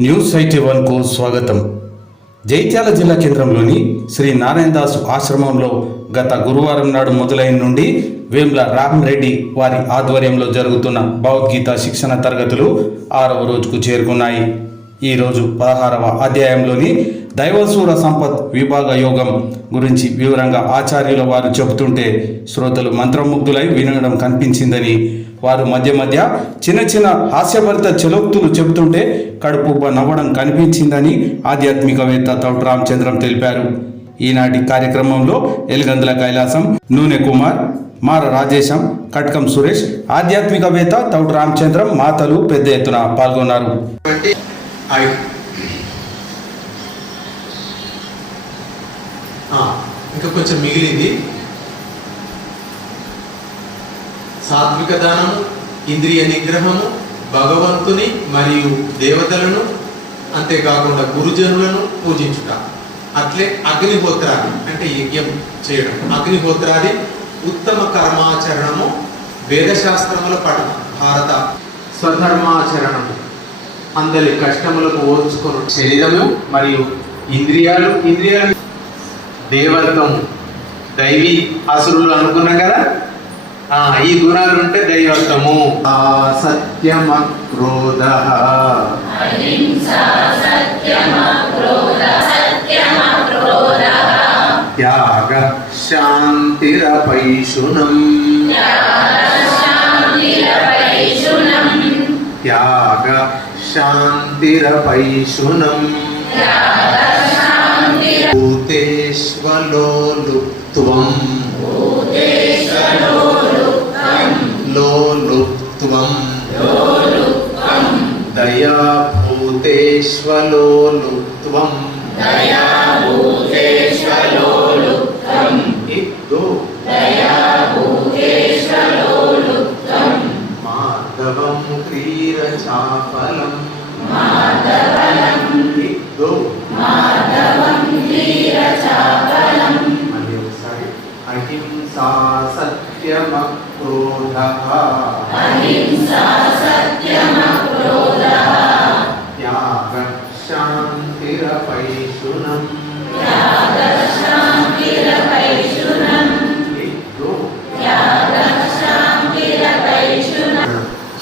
News IT వన్కు స్వాగతం. జైత్యాల జిల్లా కేంద్రంలోని శ్రీ నారాయణదాసు ఆశ్రమంలో గత గురువారం నాడు మొదలైన నుండి వేముల రామరెడ్డి వారి ఆధ్వర్యంలో జరుగుతున్న భగవద్గీత శిక్షణ తరగతులు ఆరవ రోజుకు చేరుకున్నాయి. ఈ రోజు పదహారవ అధ్యాయంలోని దైవసూర సంపత్ విభాగ యోగం గురించి వివరంగా ఆచార్యుల వారు చెబుతుంటే శ్రోతలు మంత్రముగ్ధులై వినడం కనిపించిందని వారు మధ్య మధ్య చిన్న చిన్న హాస్యభరిత చలోక్తులు చెబుతుంటే కడుపుబ్బ నవ్వడం కనిపించిందని ఆధ్యాత్మికవేత్త తౌటు రామచంద్రం తెలిపారు. ఈనాటి కార్యక్రమంలో ఎలుగందుల కైలాసం నూనె కుమార్ మార రాజేశం కట్కం సురేష్ ఆధ్యాత్మికవేత్త తౌటు రామచంద్రం మాతలు పెద్ద ఎత్తున పాల్గొన్నారు అంటే ఐ ఆ, ఇంకా కొంచెం మిగిలింది. సాత్విక దానము ఇంద్రియ నిగ్రహము భగవంతుని మరియు దేవతలను అంతేకాకుండా గురుజనులను పూజించుట. అట్లే అగ్నిహోత్రాది అంటే యజ్ఞం చేయడం. అగ్నిహోత్రాది ఉత్తమ కర్మాచరణము వేదశాస్త్రముల పఠన భారత స్వధర్మాచరణము. అందరి కష్టములకు ఓర్చుకొని శరీరము మరియు ఇంద్రియాలు. ఇంద్రియాలు దేవత్వం దైవీ అసురులు అనుకున్నాం కదా? ఆ, ఈ గుణాలు ఉంటే దైవత్వము. ఆ, సత్యమ క్రోధ త్యాగ శాంతిరపైషుణం త్యాగ శాంతిరపైషుణం భూతేష్వలోలుప్త్వం లోలుప్త్వం దయా భూతేష్వలోలుప్త్వం ఇద్దు. మాధవం క్రీరచాఫలం ఇద్దు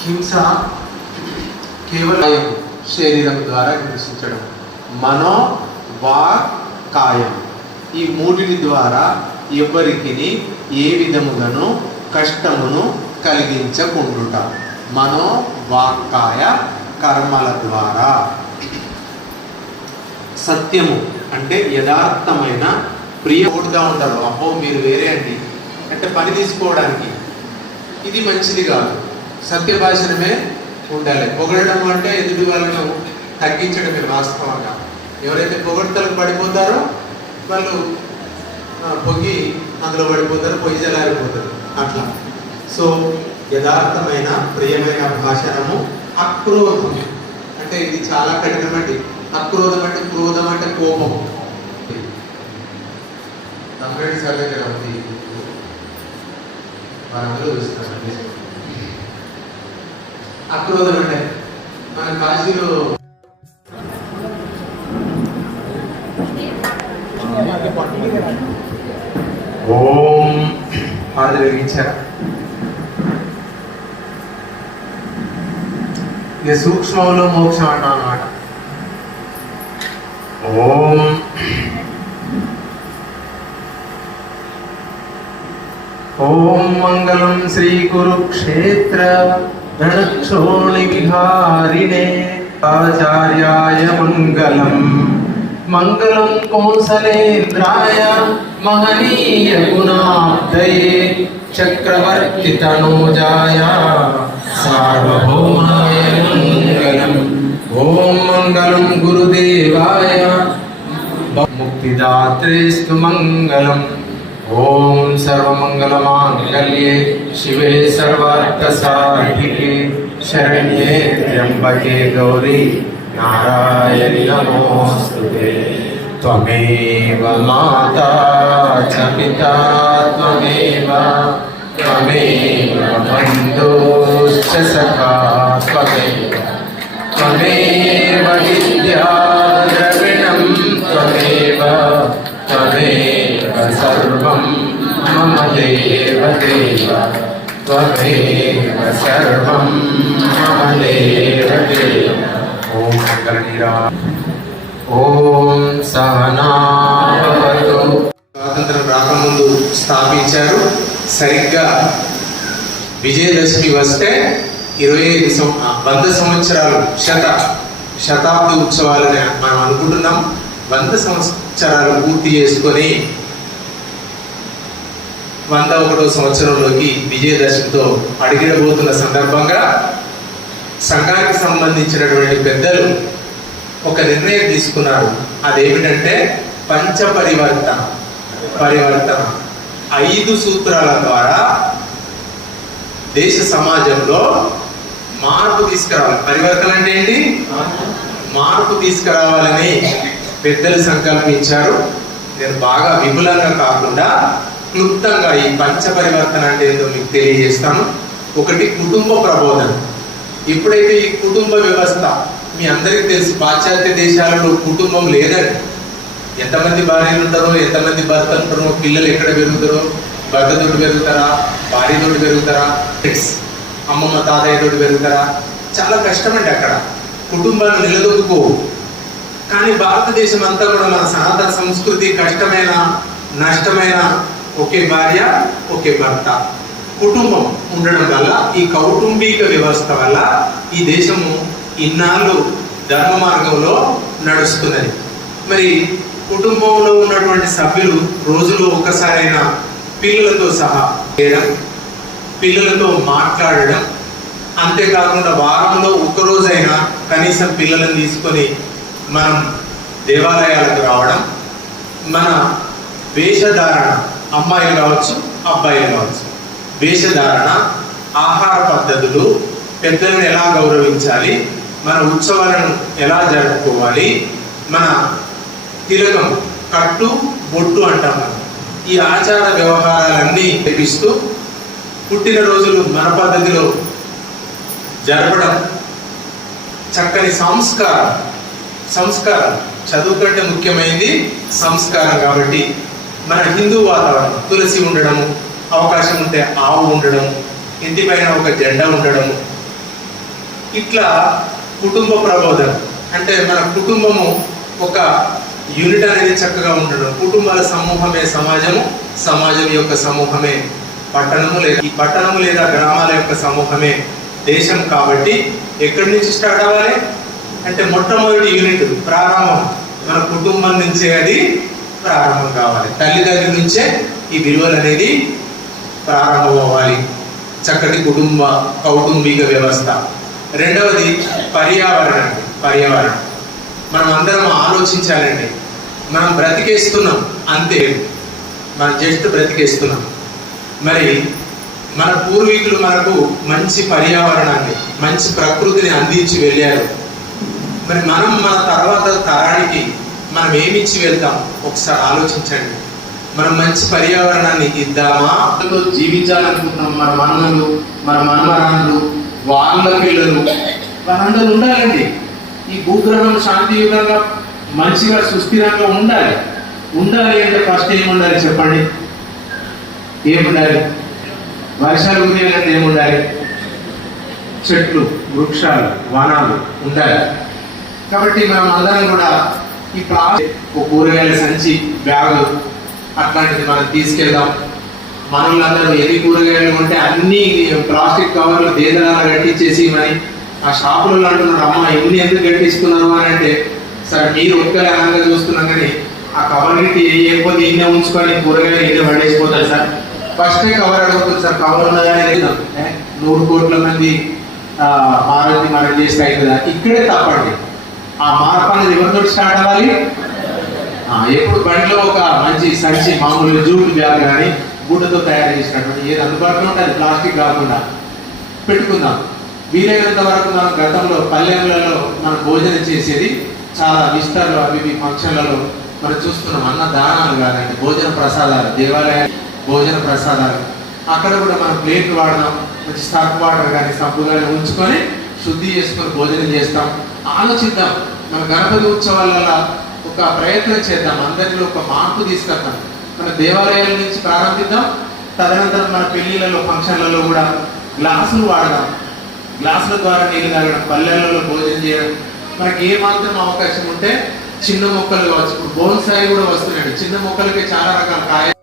హింస కేవలం శరీరం ద్వారా హింసించడం మనో వాక్ కాయం ఈ మూడిటి ద్వారా ఎవరికి ఏ విధముగాను కష్టమును కలిగించకుండుట. మనో వాక్కాయ కర్మల ద్వారా. సత్యము అంటే యథార్థమైన ప్రియ ఓటుగా ఉంటారు. అబ్బో మీరు వేరే అండి. అంటే పని తీసుకోవడానికి. ఇది మంచిది కాదు. సత్య భాషణమే ఉండాలి. పొగడడం అంటే ఎదుటి వాళ్ళను తగ్గించడమే వాస్తవంగా. ఎవరైతే పొగడతలకు పడిపోతారో వాళ్ళు పొగి అందులో పడిపోతారు పొయ్యి జలారిపోతారు అట్లా. సో యథార్థమైన ప్రియమైన భాషణము అక్రోధం అంటే ఇది చాలా కఠినమండి. అక్రోధం అంటే క్రోధం అంటే కోపం. సర్వే ఉంది? వారందరూ చూస్తారండి అక్రోధం అంటే మన కాశీలో ఓం. వెలిగించారా? ఇక సూక్ష్మంలో మోక్షం అంటాం అనమాట ఓం. ఓం మంగళం శ్రీ కురుక్షేత్ర ధనక్షోణి విహారిణే ఆచార్యాయ మంగళం. మంగళం కోసలేంద్రాయ మహనీయ గుణాబ్దయే చక్రవర్తి తనూజాయ. సార్వభౌమాయ ஓம் மங்களம் குருதேவாய. முக்திதாத்ரேஸ்து மங்களம். ஓம் சர்வமங்கலமாங்கல்யே சிவே சர்வார்த்தசாரிகே शरण्ये त्र्यम्बके गौरी नारायणि नमोऽस्तु ते त्वमेव माता च पिता त्वमेव त्वमेव बन्धोश्च सखा त्वमेव त्वमेव विद्याद्रविणं त्वमेव त्वमेव सर्वं मम देव देव त्वमेव सर्वं मम देव देव ॐ मङ्गलनिरा ॐ सहनावतु స్వాతంత్రం రాకముందు స్థాపించారు సరిగ్గా విజయదశమి వస్తే ఇరవై ఐదు వంద సంవత్సరాలు శత శతాబ్ది ఉత్సవాలని మనం అనుకుంటున్నాం. వంద సంవత్సరాలు పూర్తి చేసుకొని వంద ఒకటో సంవత్సరంలోకి విజయదశమితో అడిగిడబోతున్న సందర్భంగా సంఘానికి సంబంధించినటువంటి పెద్దలు ఒక నిర్ణయం తీసుకున్నారు. అదేమిటంటే పంచ పరివర్తన పరివర్తన. ఐదు సూత్రాల ద్వారా దేశ సమాజంలో మార్పు తీసుకురావాలి. పరివర్తన అంటే ఏంటి? మార్పు తీసుకురావాలని పెద్దలు సంకల్పించారు నేను బాగా విపులంగా కాకుండా క్లుప్తంగా ఈ పంచ పరివర్తన అంటే ఏంటో మీకు తెలియజేస్తాను. ఒకటి కుటుంబ ప్రబోధన. ఎప్పుడైతే ఈ కుటుంబ వ్యవస్థ మీ అందరికీ తెలుసు పాశ్చాత్య దేశాలలో కుటుంబం లేదండి ఎంతమంది భార్యలు ఉంటారో ఎంతమంది భర్తలు ఉంటారో పిల్లలు ఎక్కడ పెరుగుతారో భర్తతోటి పెరుగుతారా భార్య భార్యతోటి పెరుగుతారా? ఫ్రెండ్స్ అమ్మమ్మ తాతయ్య పెరుగుతారా చాలా కష్టమండి అక్కడ. కుటుంబాలు నిలదొక్కుకోవు కానీ భారతదేశం అంతా కూడా మన సనాతన సంస్కృతి కష్టమైన నష్టమైన ఒకే భార్య ఒకే భర్త. కుటుంబం ఉండడం వల్ల ఈ కౌటుంబిక వ్యవస్థ వల్ల ఈ దేశము ఇన్నాళ్ళు ధర్మ మార్గంలో నడుస్తున్నది. మరి కుటుంబంలో ఉన్నటువంటి సభ్యులు రోజులో ఒక్కసారైనా పిల్లలతో సహా చేయడం పిల్లలతో మాట్లాడడం. అంతేకాకుండా వారంలో ఒక్క రోజైనా కనీసం పిల్లలను తీసుకొని మనం దేవాలయాలకు రావడం మన వేషధారణ అమ్మాయిలు కావచ్చు అబ్బాయిలు కావచ్చు. వేషధారణ ఆహార పద్ధతులు పెద్దలను ఎలా గౌరవించాలి మన ఉత్సవాలను ఎలా జరుపుకోవాలి మన తిలకం కట్టు బొట్టు అంటాం మనం. ఈ ఆచార వ్యవహారాలన్నీ తెప్పిస్తూ పుట్టినరోజులు మన పద్ధతిలో జరపడం చక్కని సంస్కారం సంస్కారం. చదువు కంటే ముఖ్యమైనది సంస్కారం కాబట్టి మన హిందూ వాతావరణం తులసి ఉండడము అవకాశం ఉంటే ఆవు ఉండడం ఇంటి పైన ఒక జెండా ఉండడము. ఇట్లా కుటుంబ ప్రబోధన అంటే మన కుటుంబము ఒక యూనిట్ అనేది చక్కగా ఉండడం. కుటుంబాల సమూహమే సమాజము సమాజం యొక్క సమూహమే పట్టణము లేదా ఈ పట్టణము లేదా గ్రామాల యొక్క సమూహమే దేశం కాబట్టి ఎక్కడి నుంచి స్టార్ట్ అవ్వాలి? అంటే మొట్టమొదటి యూనిట్ ప్రారంభం. మన కుటుంబం నుంచే అది ప్రారంభం కావాలి. తల్లిదండ్రుల నుంచే ఈ విలువలు అనేది ప్రారంభం అవ్వాలి. చక్కటి కుటుంబ కౌటుంబిక వ్యవస్థ. రెండవది పర్యావరణం. పర్యావరణం. మనం అందరం ఆలోచించాలండి. మనం బ్రతికేస్తున్నాం అంతే. మనం జస్ట్ బ్రతికేస్తున్నాం. మరి మన పూర్వీకులు మనకు మంచి పర్యావరణాన్ని మంచి ప్రకృతిని అందించి వెళ్ళారు. మరి మనం మన తర్వాత తరానికి మనం ఏమిచ్చి వెళ్తాం? ఒకసారి ఆలోచించండి. మనం మంచి పర్యావరణాన్ని ఇద్దామా? జీవించాలనుకుంటున్నాం. మన మనమలు మన మనమరాలు వాళ్ళ పిల్లలు వాళ్ళందరూ ఉండాలండి. ఈ భూగ్రహం శాంతియుతంగా మంచిగా సుస్థిరంగా ఉండాలి. ఉండాలి అంటే ఫస్ట్ ఏమి ఉండాలి చెప్పండి? ఏముండాలి వర్షాలు కురియాలంటే ఏముండాలి చెట్లు వృక్షాలు వనాలు ఉండాలి కాబట్టి మనం అందరం కూడా ఈ ప్లాస్టిక్ కూరగాయల సంచి బ్యాగు అట్లాంటిది మనం తీసుకెళ్దాం మనందరూ ఎన్ని కూరగాయలు ఉంటే అన్ని ప్లాస్టిక్ కవర్లు దేదలా కట్టించేసి మరి ఆ షాపులలో అంటున్నారు అమ్మ ఎన్ని ఎందుకు కట్టిస్తున్నారు అని అంటే సరే మీరు ఒక్కలే అనంగా చూస్తున్నాం కానీ ఆ కవర్ గిట్టి వేయకపోతే ఇన్నే ఉంచుకొని కూరగాయలు ఇన్నే పడేసిపోతారు సార్ ఫస్ట్ కవర్ అడుగుతుంది సార్ కవర్ ఉన్నదని ఏ, నూరు కోట్ల మంది ఆ, మారుతి మనం చేస్తే అవుతుందా ఇక్కడే తప్పండి. ఆ మార్పు అనేది ఎవరితో స్టార్ట్ అవ్వాలి? ఆ, ఎప్పుడు బండిలో ఒక మంచి సంచి మామూలు జూట్ బ్యాగ్ కానీ గుడ్డతో తయారు చేసినటువంటి ఏది అందుబాటులో ఉంటుంది ప్లాస్టిక్ కాకుండా పెట్టుకుందాం. వీలైనంత వరకు మనం గతంలో పల్లెలలో మనం భోజనం చేసేది చాలా విస్తారాలు అవి ఫంక్షన్లలో మనం చూస్తున్నాం. అన్న దానాలు కాదండి భోజన ప్రసాదాలు దేవాలయాలు. భోజన ప్రసాదాలు. అక్కడ కూడా మనం ప్లేట్లు వాడదాం మంచి స్టాక్ వాటర్ కానీ సబ్బు కానీ ఉంచుకొని శుద్ధి చేసుకొని భోజనం చేస్తాం. ఆలోచిద్దాం. మన గణపతి ఉత్సవాల ఒక ప్రయత్నం చేద్దాం. అందరిలో ఒక మార్పు తీసుకొద్దాం. మన దేవాలయాల నుంచి ప్రారంభిద్దాం. తదనంతరం మన పెళ్ళిళ్ళలో ఫంక్షన్లలో కూడా గ్లాసులు వాడదాం. గ్లాసుల ద్వారా నీళ్ళు తాగడం పల్లెలలో భోజనం చేయడం. మనకి ఏ మాత్రం అవకాశం ఉంటే చిన్న మొక్కలు కావచ్చు. ఇప్పుడు బోన్సాయి కూడా వస్తున్నాయి. చిన్న మొక్కలకి చాలా రకాల కాయ